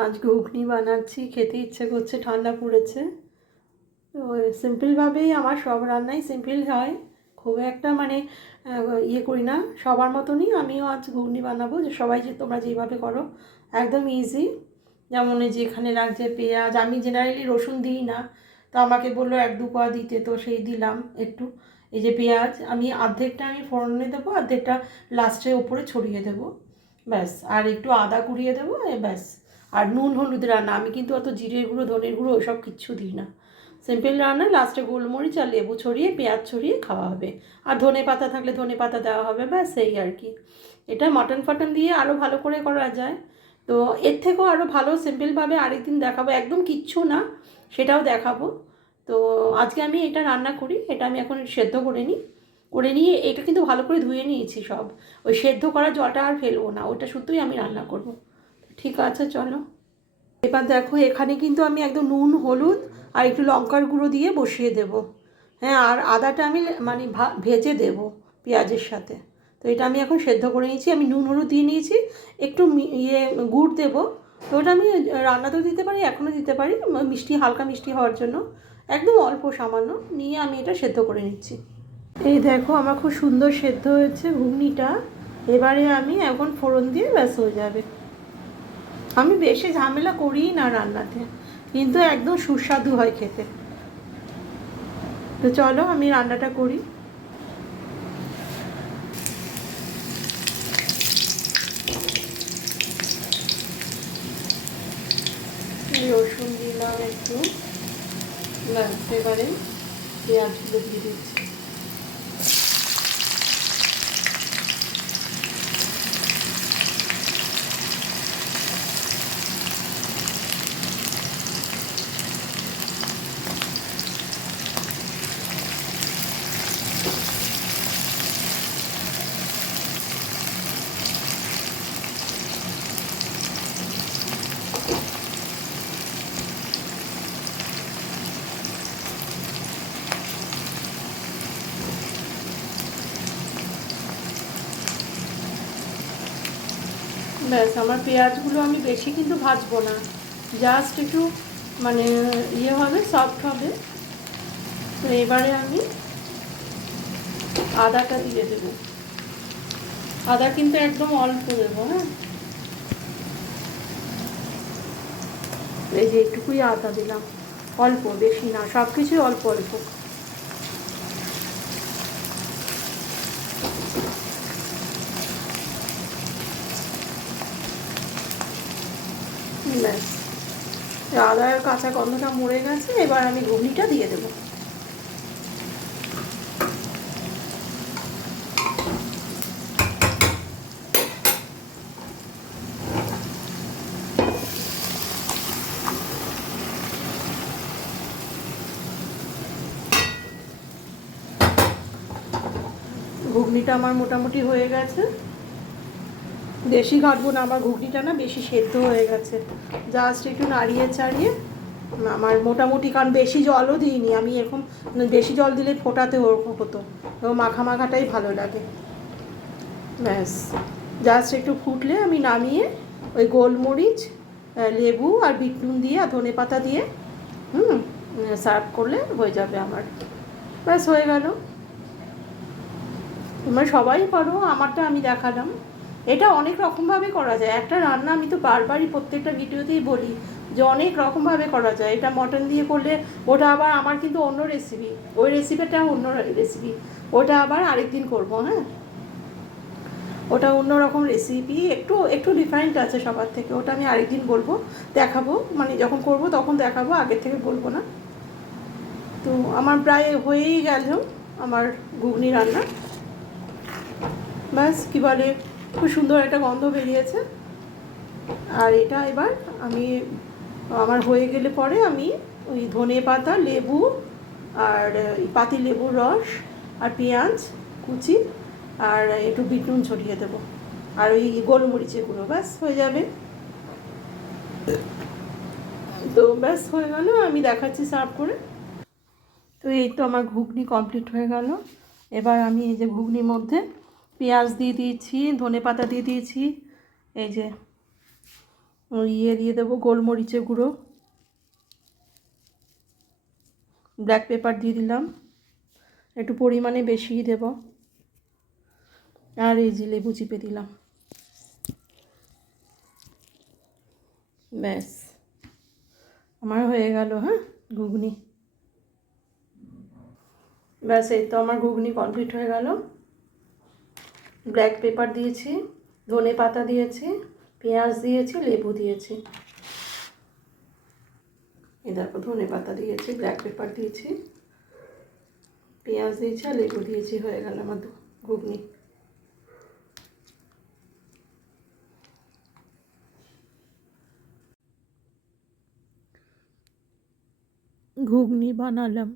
আজ ঘুগনি বানাচ্ছি, খেতে ইচ্ছে করছে, ঠান্ডা পড়েছে। তো সিম্পলভাবেই আমার সব রান্নাই সিম্পল হয়, খুব একটা মানে ইয়ে করি না। সবার মতনই আমিও আজ ঘুগনি বানাবো, যে সবাই যে তোমরা যেভাবে করো একদম ইজি। যেমন এই যে এখানে লাগছে পেঁয়াজ, আমি জেনারেলি রসুন দিই না, তো আমাকে বললো 1-2 কোয়া দিতে, তো সেই দিলাম একটু। এই যে পেঁয়াজ আমি অর্ধেকটা আমি ফোড়নে দেবো, অর্ধেকটা লাস্টে ওপরে ছড়িয়ে দেবো, ব্যাস। আর একটু আদা কুড়িয়ে দেবো, ব্যাস। আর নুন হলুদ রান্না, আমি কিন্তু অত জিরের গুঁড়ো ধনের গুঁড়ো ওসব কিচ্ছু দিই না। সিম্পল রান্না, লাস্টে গোলমরিচ আর লেবু ছড়িয়ে পেঁয়াজ ছড়িয়ে খাওয়া হবে। আর ধনে পাতা থাকলে ধনে পাতা দেওয়া হবে, ব্যাস এই আর কি। এটা মাটন ফাটন দিয়ে আরও ভালো করে করা যায়। তো এর থেকেও আরও ভালো সিম্পলভাবে আরেকদিন দেখাবো, একদম কিচ্ছু না সেটাও দেখাবো। তো আজকে আমি এটা রান্না করি, এটা আমি এখন সেদ্ধ করে নিয়ে এটা কিন্তু ভালো করে ধুয়ে নিয়েছি সব। ওই সেদ্ধ করা জলটা আর ফেলবো না, ওটা শুধুই আমি রান্না করব। ঠিক আছে, চলো। এবার দেখো, এখানে কিন্তু আমি একদম নুন হলুদ আর একটু লঙ্কার গুঁড়ো দিয়ে বসিয়ে দেব। হ্যাঁ, আর আদাটা আমি মানে ভেজে দেব পেঁয়াজের সাথে। তো এটা আমি এখন সেদ্ধ করে নিয়েছি, আমি নুন হলুদ দিয়ে নিয়েছি, একটু গুড় দেবো। তো ওটা আমি রান্নাতেও দিতে পারি, এখনও দিতে পারি, মিষ্টি, হালকা মিষ্টি হওয়ার জন্য। একদম অল্প সামান্য নিয়ে আমি এটা সেদ্ধ করে নিচ্ছি। এই দেখো, আমার খুব সুন্দর সেদ্ধ হয়েছে ঘুগনিটা। এবারে আমি এখন ফোড়ন দিয়ে ব্যাস হয়ে যাবে। আমি বেশি ঝামেলা করিই না রান্নাতে, কিন্তু একদম সুস্বাদু হয় খেতে। তো চলো আমি রান্নাটা করি। রসুন দিলাম একটু, ব্যাস। এবারে পেঁয়াজগুলো দিয়ে দিচ্ছি। ব্যাস, আমার পেঁয়াজগুলো আমি বেশি কিন্তু ভাজবো না, জাস্ট একটু মানে ইয়ে হবে, সফট হবে। তো এবারে আমি আদাটা দিয়ে দেবো। আদা কিন্তু একদম অল্প দেবো, হ্যাঁ। এই যে একটুকুই আদা দিলাম, অল্প, বেশি না, সব কিছুই অল্প অল্প। ব্যাস, আদার কাঁচা গন্ধটা মরে গেছে, এবার আমি ঘুগনিটা দিয়ে দেবো। ঘুগনিটা আমার মোটামুটি হয়ে গেছে, বেশি ঘাটবো না, আমার ঘুগনিটা না বেশি সেদ্ধ হয়ে গেছে। জাস্ট একটু নাড়িয়ে চাড়িয়ে আমার মোটামুটি, কারণ বেশি জলও দিইনি আমি, এরকম বেশি জল দিলে ফোটাতে ওরকম হতো, এবং মাখা মাখাটাই ভালো লাগে। ব্যাস, জাস্ট একটু ফুটলে আমি নামিয়ে ওই গোলমরিচ, লেবু আর বিট নুন দিয়ে আর ধনে পাতা দিয়ে সার্ভ করলে হয়ে যাবে আমার। ব্যাস, হয়ে গেল। তোমরা সবাই করো, আমারটা আমি দেখালাম। এটা অনেক রকমভাবে করা যায় একটা রান্না, আমি তো বারবারই প্রত্যেকটা ভিডিওতেই বলি যে অনেক রকমভাবে করা যায়। এটা মটন দিয়ে করলে ওটা আবার আমার কিন্তু অন্য রেসিপি, ওই রেসিপিটা অন্য রেসিপি, ওটা আবার আরেকদিন করবো, হ্যাঁ। ওটা অন্য রকম রেসিপি, একটু একটু ডিফারেন্ট আছে সবার থেকে, ওটা আমি আরেকদিন বলবো, দেখাবো, মানে যখন করব তখন দেখাবো, আগের থেকে বলবো না। তো আমার প্রায় হয়েই গেল আমার ঘুগনি রান্না। ব্যাস, কী বলে, খুব সুন্দর একটা গন্ধ বেরিয়েছে। আর এটা এবার আমি, আমার হয়ে গেলে পরে আমি ওই ধনে পাতা, লেবু আর পাতি লেবুর রস আর পেঁয়াজ কুচি আর একটু বিট নুন ছড়িয়ে দেবো, আর ওই গোলমরিচের গুঁড়ো, ব্যাস হয়ে যাবে। তো ব্যাস হয়ে গেল, আমি দেখাচ্ছি সার্ভ করে। তো এই তো আমার ঘুগনি কমপ্লিট হয়ে গেল। এবার আমি এই যে ঘুগনির মধ্যে পেঁয়াজ দিয়ে দিয়েছি, ধনে পাতা দিয়ে দিয়েছি, এই যে দিয়ে দেবো গোলমরিচের গুঁড়ো, ব্ল্যাক পেপার দিয়ে দিলাম, একটু পরিমাণে বেশিই দেব, আর এই যে লেবু চিপে দিলাম। ব্যাস আমার হয়ে গেল। হ্যাঁ, ঘুগনি। ব্যাস এই তো আমার ঘুগনি কমপ্লিট হয়ে গেল। ব্ল্যাক পেপার দিয়েছি, ধনে পাতা দিয়েছি, পেঁয়াজ দিয়েছি, লেবু দিয়েছি। এই দেখো ধনে পাতা দিয়েছি, ব্ল্যাক পেপার দিয়েছি, পেঁয়াজ দিয়েছি আর লেবু দিয়েছি, হয়ে গেল আমার ঘুগনি। ঘুগনি বানালাম।